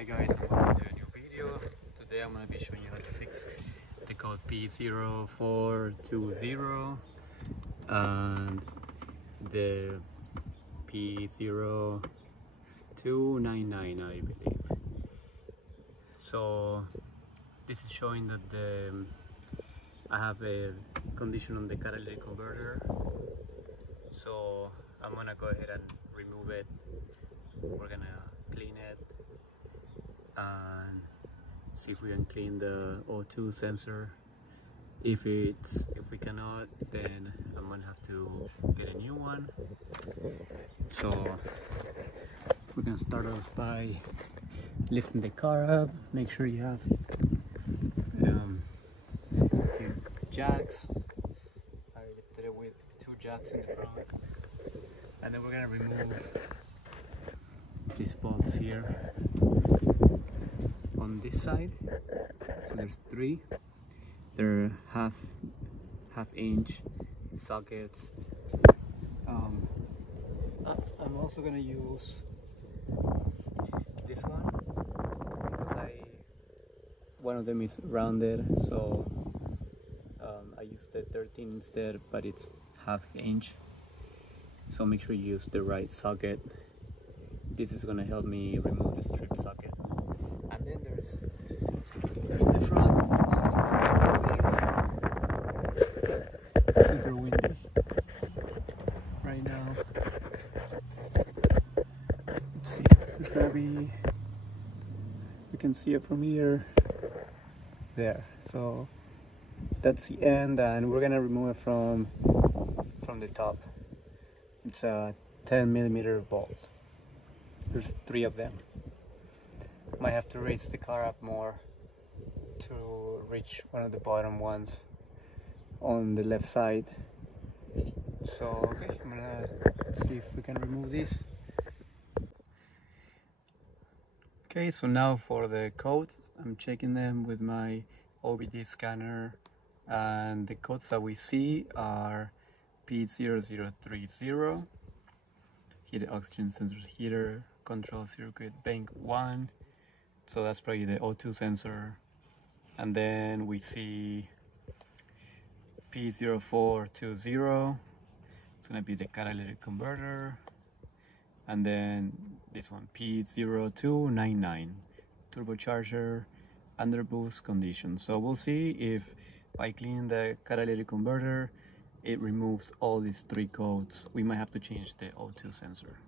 Hi guys, and welcome to a new video. Today I'm going to be showing you how to fix the code P0420 and the P0299, I believe. So this is showing that I have a condition on the catalytic converter. So I'm going to go ahead and remove it. We're going to clean it and see if we can clean the O2 sensor. If we cannot, then I'm gonna have to get a new one. So we're gonna start off by lifting the car up. Make sure you have your jacks. I lifted it with 2 jacks in the front, and then we're gonna remove these bolts here on this side. So there's 3. They're half inch sockets. I'm also gonna use this one because one of them is rounded, so I used the 13 instead, but it's half inch. So make sure you use the right socket. This is gonna help me remove the strip socket. And then there's in the front, it's super windy right now. Let's see, it's gonna be, you can see it from here, there. So that's the end, and we're gonna remove it from the top. It's a 10mm bolt. There's 3 of them. Might have to raise the car up more to reach one of the bottom ones on the left side. So okay, I'm gonna see if we can remove this. Okay, so now for the codes, I'm checking them with my OBD scanner, and the codes that we see are P0030, heated oxygen sensor heater, control circuit bank 1, so that's probably the O2 sensor. And then we see P0420, it's going to be the catalytic converter. And then this one, P0299, turbocharger underboost condition. So we'll see if by cleaning the catalytic converter, it removes all these 3 codes. We might have to change the O2 sensor.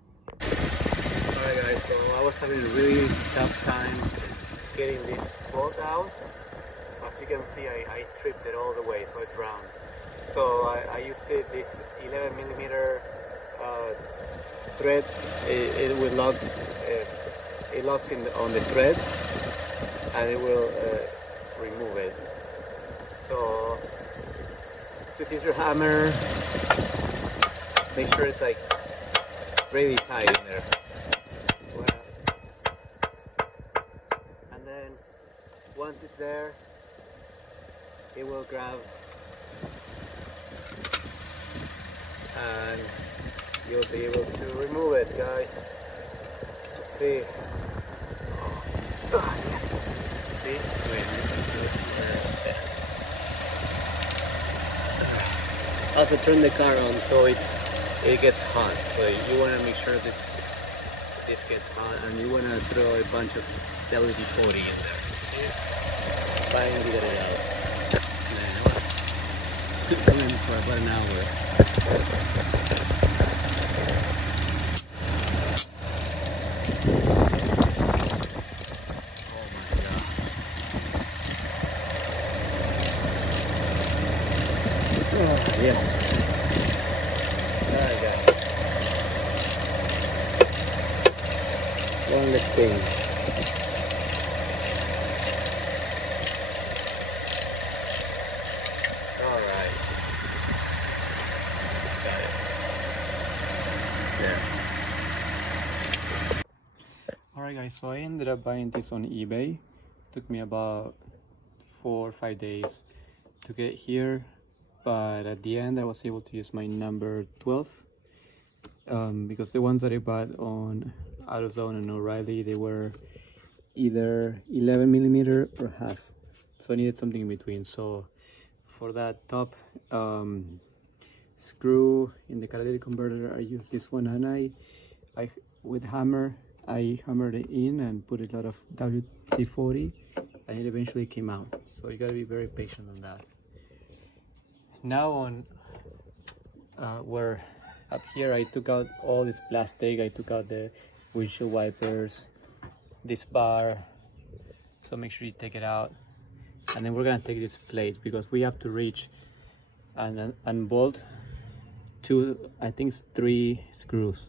Alright guys, so I was having a really tough time getting this bolt out. As you can see, I stripped it all the way, so it's round. So I used this 11mm thread. It will lock. It locks on the thread, and it will remove it. So just use your hammer. Make sure it's like really tight in there. And then once it's there, it will grab and you'll be able to remove it, guys. Let's see. Oh, yes. See? Also turn the car on so it gets hot. So you want to make sure this gets hot, and you want to throw a bunch of WD-40 in there. See? Finally get it out. Man, I was doing this for about an hour. Oh my god. Oh, yes. Alright guys. One less thing. Alright. Got it. There. Alright guys, so I ended up buying this on eBay. It took me about 4 or 5 days to get here, but at the end I was able to use my number 12 because the ones that I bought on AutoZone and O'Reilly, they were either 11mm or half, so I needed something in between. So for that top screw in the catalytic converter, I use this one, and I with hammer I hammered it in and put a lot of WD-40, and it eventually came out. So you gotta be very patient on that. Now on where up here I took out all this plastic. I took out the windshield wipers, this bar, so make sure you take it out. And then we're gonna take this plate because we have to reach and unbolt I think it's 3 screws.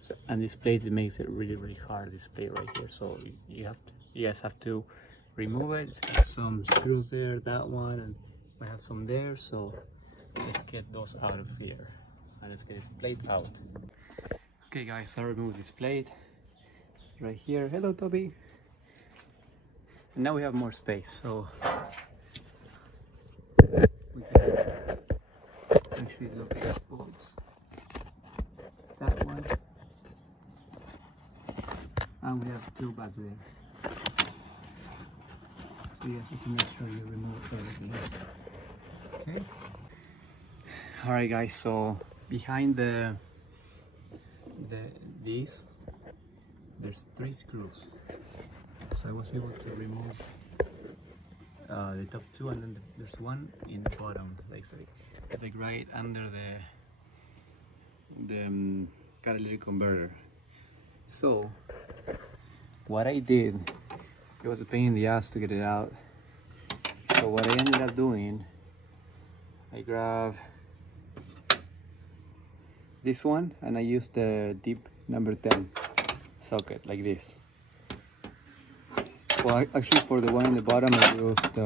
So, and this plate, it makes it really hard, this plate right here. So you guys have to remove it. It's got some screws there, that one, and I have some there. So let's get those out of here and let's get this plate out. Okay guys, so I removed this plate right here. Hello Toby. And now we have more space, so we can actually look at bolts. That one, and we have 2 back there. So you have to make sure you remove everything. Okay. All right, guys. So behind these, there's 3 screws. So I was able to remove the top 2, and then there's one in the bottom, it's like right under the catalytic converter. So what I did, it was a pain in the ass to get it out. So what I ended up doing, I grabbed this one and I used the deep number 10 socket like this. Well, actually for the one in the bottom I used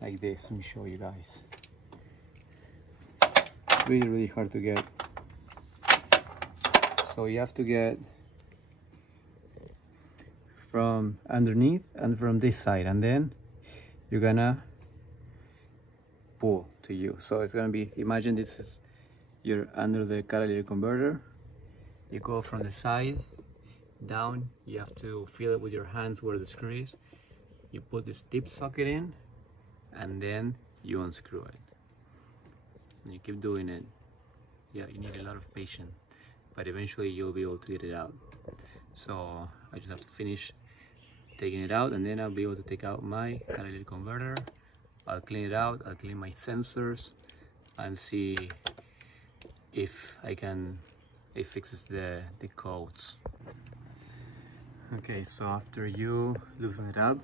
like this. Let me show you guys. Really hard to get. So you have to get from underneath and from this side, and then you're gonna pull to you. So it's gonna be, imagine this is, you're under the catalytic converter, you go from the side down, you have to feel it with your hands where the screw is, you put this tip socket in, and then you unscrew it, and you keep doing it. Yeah, you need a lot of patience, but eventually you'll be able to get it out. So I just have to finish taking it out, and then I'll be able to take out my catalytic converter. I'll clean it out, I'll clean my sensors and see if it fixes the codes. Okay, so after you loosen it up,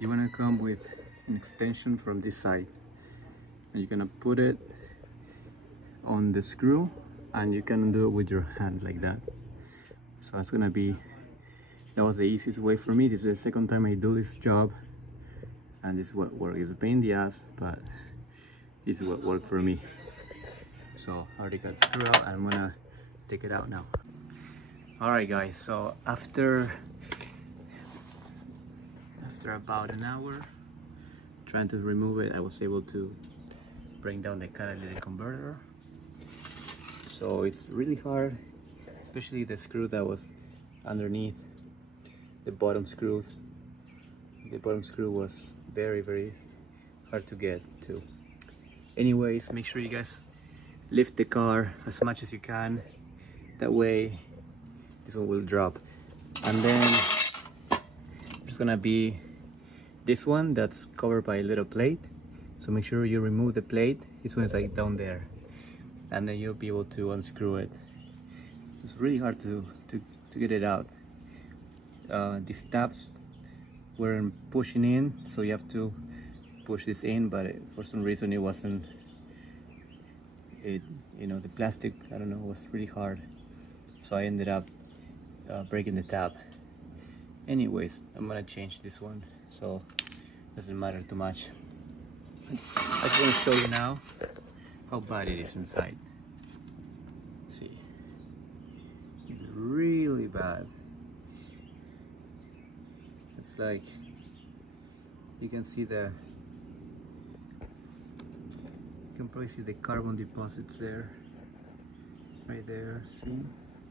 you want to come with an extension from this side, and you're gonna put it on the screw, and you can do it with your hand like that. So that's gonna be, that was the easiest way for me. This is the second time I do this job, and this is what works. It's a pain in the ass, but this is what worked for me. So I already got the screw out, and I'm gonna take it out now. All right guys, so after about an hour trying to remove it, I was able to bring down the catalytic converter. So it's really hard, especially the screw that was underneath the bottom screw. The bottom screw was very hard to get to. Anyways, make sure you guys lift the car as much as you can, that way this one will drop. And then there's gonna be this one that's covered by a little plate, so make sure you remove the plate. This one is like down there, and then you'll be able to unscrew it. It's really hard to get it out. These tabs weren't pushing in, so you have to push this in, but for some reason it wasn't, you know, the plastic, I don't know, was really hard, so I ended up breaking the tab. Anyways, I'm gonna change this one, so it doesn't matter too much. I just want to show you now how bad it is inside. See, it's really bad. It's like, you can see you can probably see the carbon deposits there, right there. See,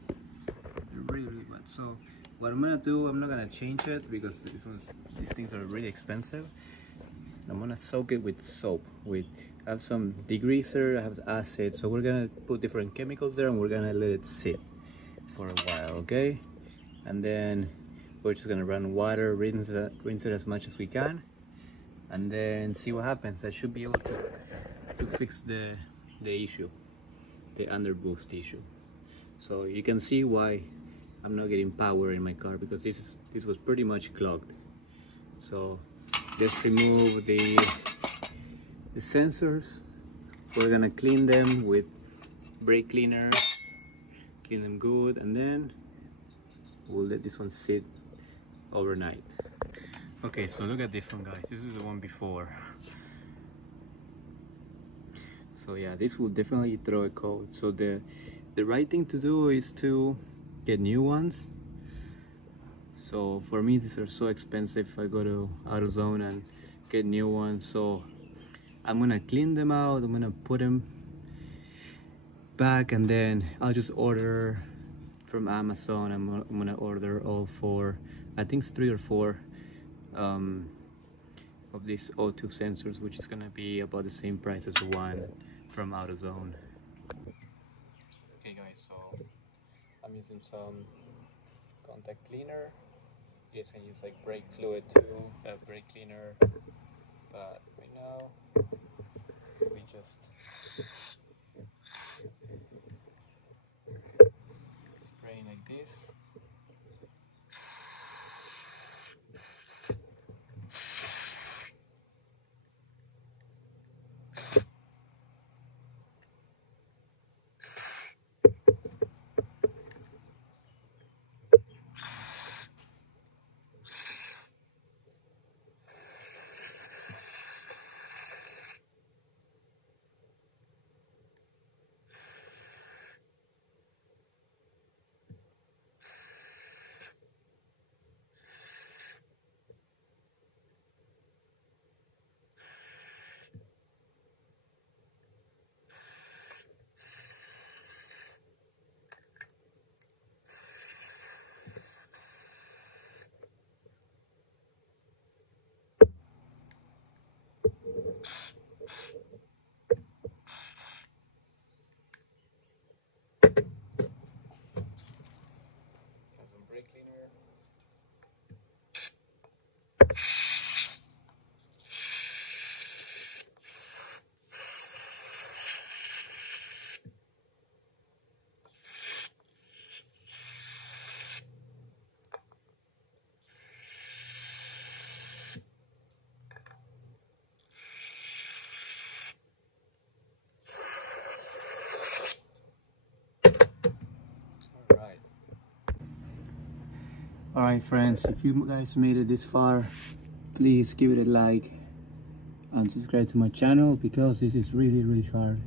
they're really bad. So what I'm gonna do, I'm not gonna change it because these things are really expensive. I'm gonna soak it with soap. I have some degreaser, I have acid, so we're gonna put different chemicals there and we're gonna let it sit for a while, okay? And then we're just gonna run water, rinse it as much as we can, and then see what happens. I should be able to fix the issue, the underboost issue. So you can see why I'm not getting power in my car, because this was pretty much clogged. So let's remove the sensors. We're gonna clean them with brake cleaner, clean them good, and then we'll let this one sit overnight. Okay, so look at this one, guys. This is the one before. So yeah, this will definitely throw a coat. So the right thing to do is to get new ones. So for me, these are so expensive. I go to AutoZone and get new ones. So I'm gonna clean them out. I'm gonna put them back, and then I'll just order from Amazon. I'm gonna order all 4, I think it's 3 or 4 of these O2 sensors, which is gonna be about the same price as the one from AutoZone. Okay guys, so I'm using some contact cleaner. You guys can use like brake fluid too, brake cleaner, but right now we just spraying like this. Alright friends, if you guys made it this far, please give it a like and subscribe to my channel, because this is really hard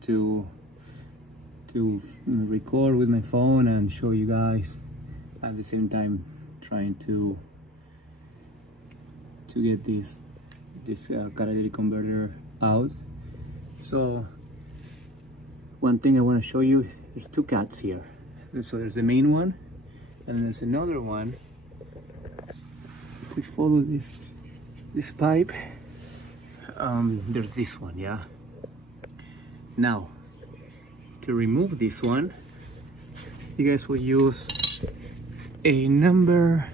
to record with my phone and show you guys at the same time, trying to get this catalytic converter out. So one thing I want to show you, there's 2 cats here. So there's the main one, and there's another one. If we follow this pipe, there's this one, yeah. Now, to remove this one, you guys will use a number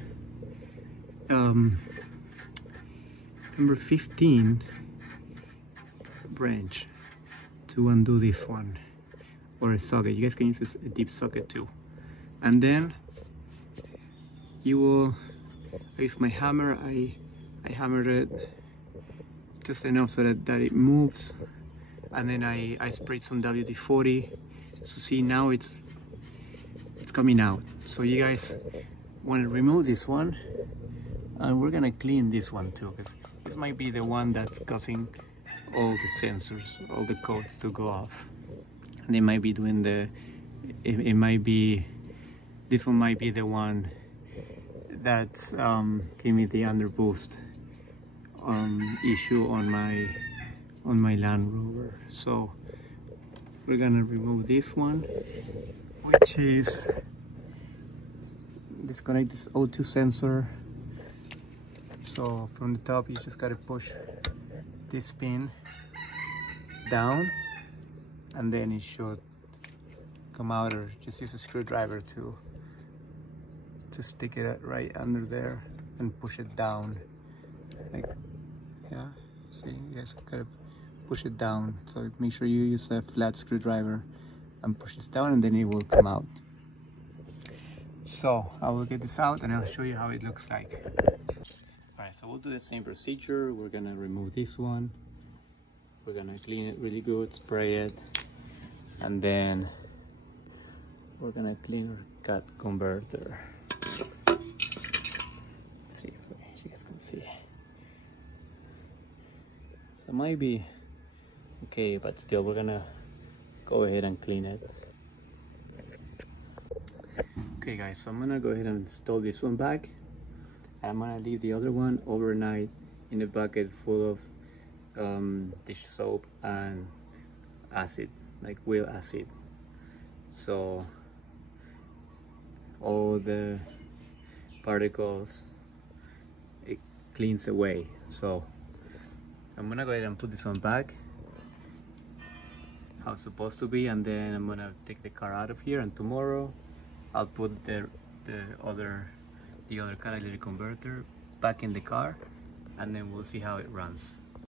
15 branch to undo this one, or a socket. You guys can use a deep socket too. And then you will use my hammer. I hammered it just enough so that it moves, and then I sprayed some WD-40. So see, now it's coming out. So you guys want to remove this one, and we're gonna clean this one too, because this might be the one that's causing all the sensors, all the codes to go off. And they might be doing it might be, this one might be the one that's gave me the underboost issue on my Land Rover. So we're gonna remove this one, which is disconnect this O2 sensor. So from the top, you just gotta push this pin down, and then it should come out, or just use a screwdriver to stick it right under there and push it down. Like, yeah, see, you guys gotta push it down. So make sure you use a flat screwdriver and push this down, and then it will come out. So I will get this out and I'll show you how it looks like. Alright, so we'll do the same procedure. We're gonna remove this one. We're gonna clean it really good, spray it, and then we're gonna clean our cat converter. Let's see if you guys can see. So it might be okay, but still we're gonna go ahead and clean it. Okay guys, so I'm gonna go ahead and install this one back. I'm gonna leave the other one overnight in a bucket full of dish soap and acid, like wheel acid, so all the particles it cleans away. So I'm gonna go ahead and put this one back how it's supposed to be, and then I'm gonna take the car out of here, and tomorrow I'll put the other catalytic converter back in the car, and then we'll see how it runs.